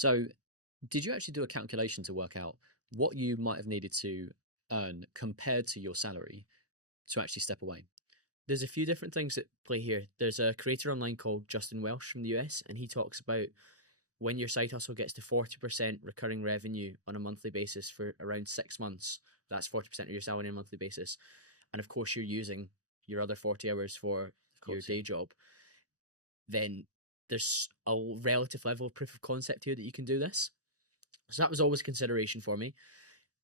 So, did you actually do a calculation to work out what you might have needed to earn compared to your salary to actually step away? There's a few different things that play here. There's a creator online called Justin Welsh from the US, and he talks about when your side hustle gets to 40% recurring revenue on a monthly basis for around 6 months. That's 40% of your salary on a monthly basis. And of course, you're using your other 40 hours for your day job. Then there's a relative level of proof of concept here that you can do this. So that was always a consideration for me.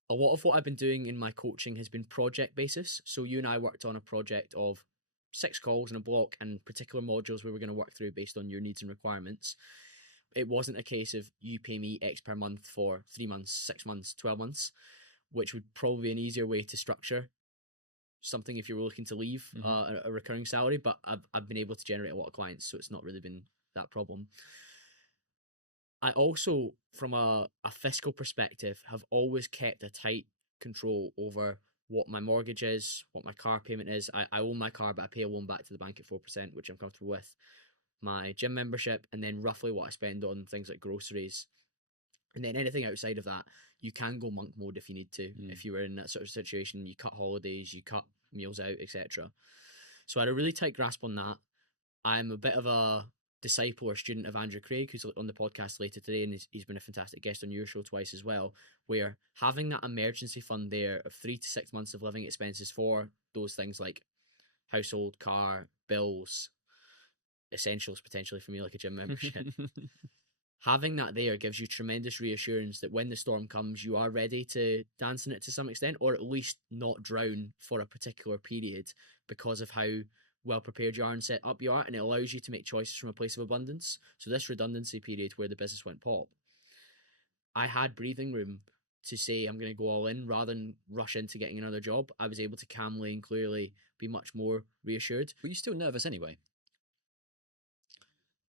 A lot of what I've been doing in my coaching has been project basis. So you and I worked on a project of 6 calls in a block and particular modules we were going to work through based on your needs and requirements. It wasn't a case of you pay me X per month for 3 months, 6 months, 12 months, which would probably be an easier way to structure something if you were looking to leave a recurring salary. But I've been able to generate a lot of clients, so it's not really been that problem. I also, from a fiscal perspective, have always kept a tight control over what my mortgage is, what my car payment is. I own my car, but I pay a loan back to the bank at 4%, which I'm comfortable with. My gym membership, and then roughly what I spend on things like groceries. And then anything outside of that, you can go monk mode if you need to. If you were in that sort of situation, you cut holidays, you cut meals out, etc. So I had a really tight grasp on that. I'm a bit of a disciple or student of Andrew Craig, who's on the podcast later today, and he's been a fantastic guest on your show twice as well, where having that emergency fund there of 3 to 6 months of living expenses for those things like household, car, bills, essentials potentially for me, like a gym membership. Having that there gives you tremendous reassurance that when the storm comes, you are ready to dance in it to some extent, or at least not drown for a particular period because of how well prepared you are and set up you are, and it allows you to make choices from a place of abundance. So this redundancy period where the business went pop, I had breathing room to say I'm going to go all in rather than rush into getting another job. I was able to calmly and clearly be much more reassured. Were you still nervous anyway?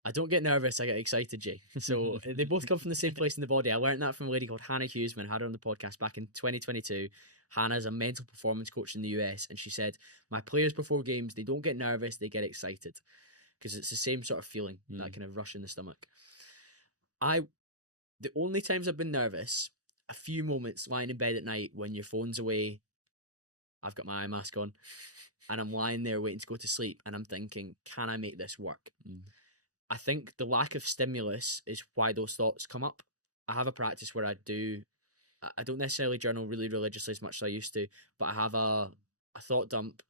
I don't get nervous, I get excited, Jay. So they both come from the same place in the body. I learned that from a lady called Hannah Hughesman, had her on the podcast back in 2022. Hannah's a mental performance coach in the US, and she said, my players before games, they don't get nervous, they get excited. Because it's the same sort of feeling, that kind of rush in the stomach. The only times I've been nervous, a few moments lying in bed at night when your phone's away, I've got my eye mask on, and I'm lying there waiting to go to sleep, and I'm thinking, can I make this work? I think the lack of stimulus is why those thoughts come up. I have a practice where I don't necessarily journal really religiously as much as I used to, but I have a thought dump,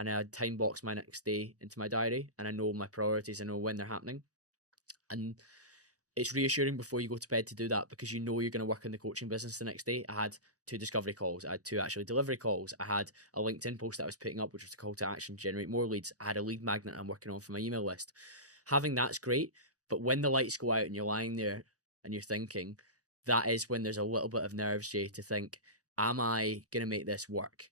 and I time box my next day into my diary, and I know my priorities, I know when they're happening. And it's reassuring before you go to bed to do that, because you know you're going to work in the coaching business the next day. I had 2 discovery calls, I had 2 actually delivery calls, I had a LinkedIn post that I was putting up, which was a call to action, generate more leads. I had a lead magnet I'm working on for my email list. Having that's great, but when the lights go out and you're lying there and you're thinking, that is when there's a little bit of nerves, Jay, to think, am I going to make this work?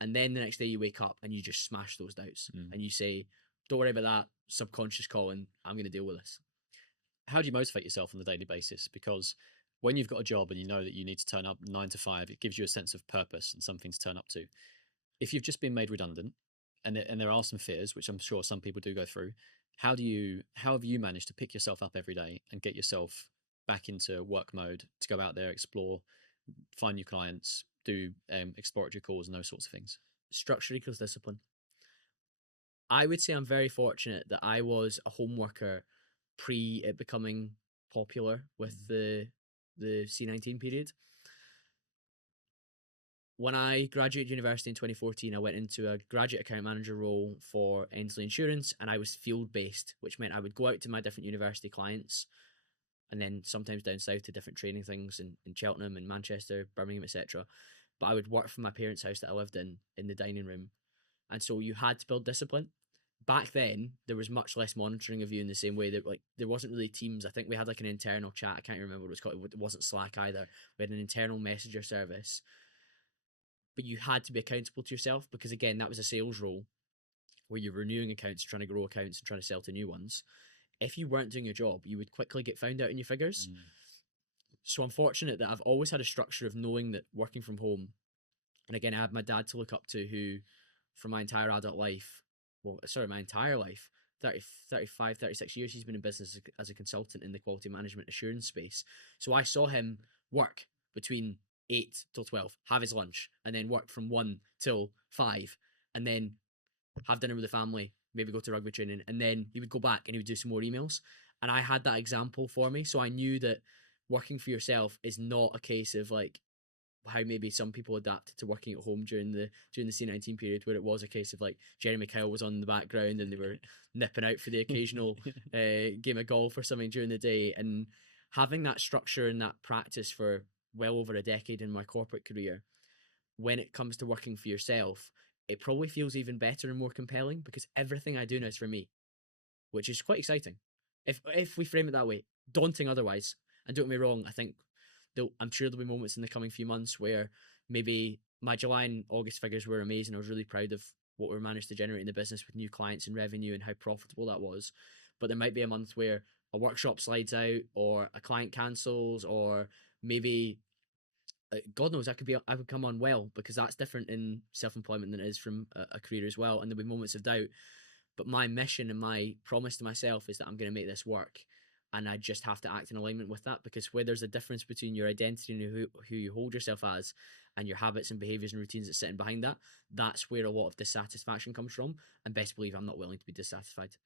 And then the next day you wake up and you just smash those doubts and you say, don't worry about that, subconscious calling, I'm going to deal with this. How do you motivate yourself on a daily basis? Because when you've got a job and you know that you need to turn up 9 to 5, it gives you a sense of purpose and something to turn up to. If you've just been made redundant, and there are some fears, which I'm sure some people do go through, how have you managed to pick yourself up every day and get yourself back into work mode to go out there, explore, find new clients, do exploratory calls and those sorts of things? Structure equals discipline. I would say I'm very fortunate that I was a home worker pre it becoming popular with the C19 period. When I graduated university in 2014, I went into a graduate account manager role for Ensley Insurance, and I was field based, which meant I would go out to my different university clients, and then sometimes down south to different training things in Cheltenham and Manchester, Birmingham, etc. But I would work from my parents' house that I lived in the dining room, and so you had to build discipline. Back then, there was much less monitoring of you in the same way that, like, there wasn't really Teams. I think we had like an internal chat. I can't remember what it was called. It wasn't Slack either. We had an internal messenger service. But you had to be accountable to yourself, because again, that was a sales role where you're renewing accounts, trying to grow accounts and trying to sell to new ones. If you weren't doing your job, you would quickly get found out in your figures. So I'm fortunate that I've always had a structure of knowing that working from home, and again, I had my dad to look up to, who for my entire life, 30, 35, 36 years he's been in business as a consultant in the quality management assurance space. So I saw him work between 8 till 12, have his lunch, and then work from 1 till 5, and then have dinner with the family, maybe go to rugby training, and then he would go back and he would do some more emails. And I had that example for me, so I knew that working for yourself is not a case of like how maybe some people adapted to working at home during the C19 period, where it was a case of like Jeremy Kyle was on in the background and they were nipping out for the occasional game of golf or something during the day. And having that structure and that practice for well over a decade in my corporate career, when it comes to working for yourself, it probably feels even better and more compelling because everything I do now is for me, which is quite exciting. If we frame it that way, daunting otherwise. And don't get me wrong, I think I'm sure there'll be moments in the coming few months where maybe my July and August figures were amazing. I was really proud of what we managed to generate in the business with new clients and revenue and how profitable that was. But there might be a month where a workshop slides out or a client cancels, or maybe God knows, I could come on well, because that's different in self-employment than it is from a career as well. And there'll be moments of doubt. But my mission and my promise to myself is that I'm going to make this work. And I just have to act in alignment with that, because where there's a difference between your identity and who you hold yourself as and your habits and behaviors and routines that's sitting behind that, that's where a lot of dissatisfaction comes from. And best believe I'm not willing to be dissatisfied.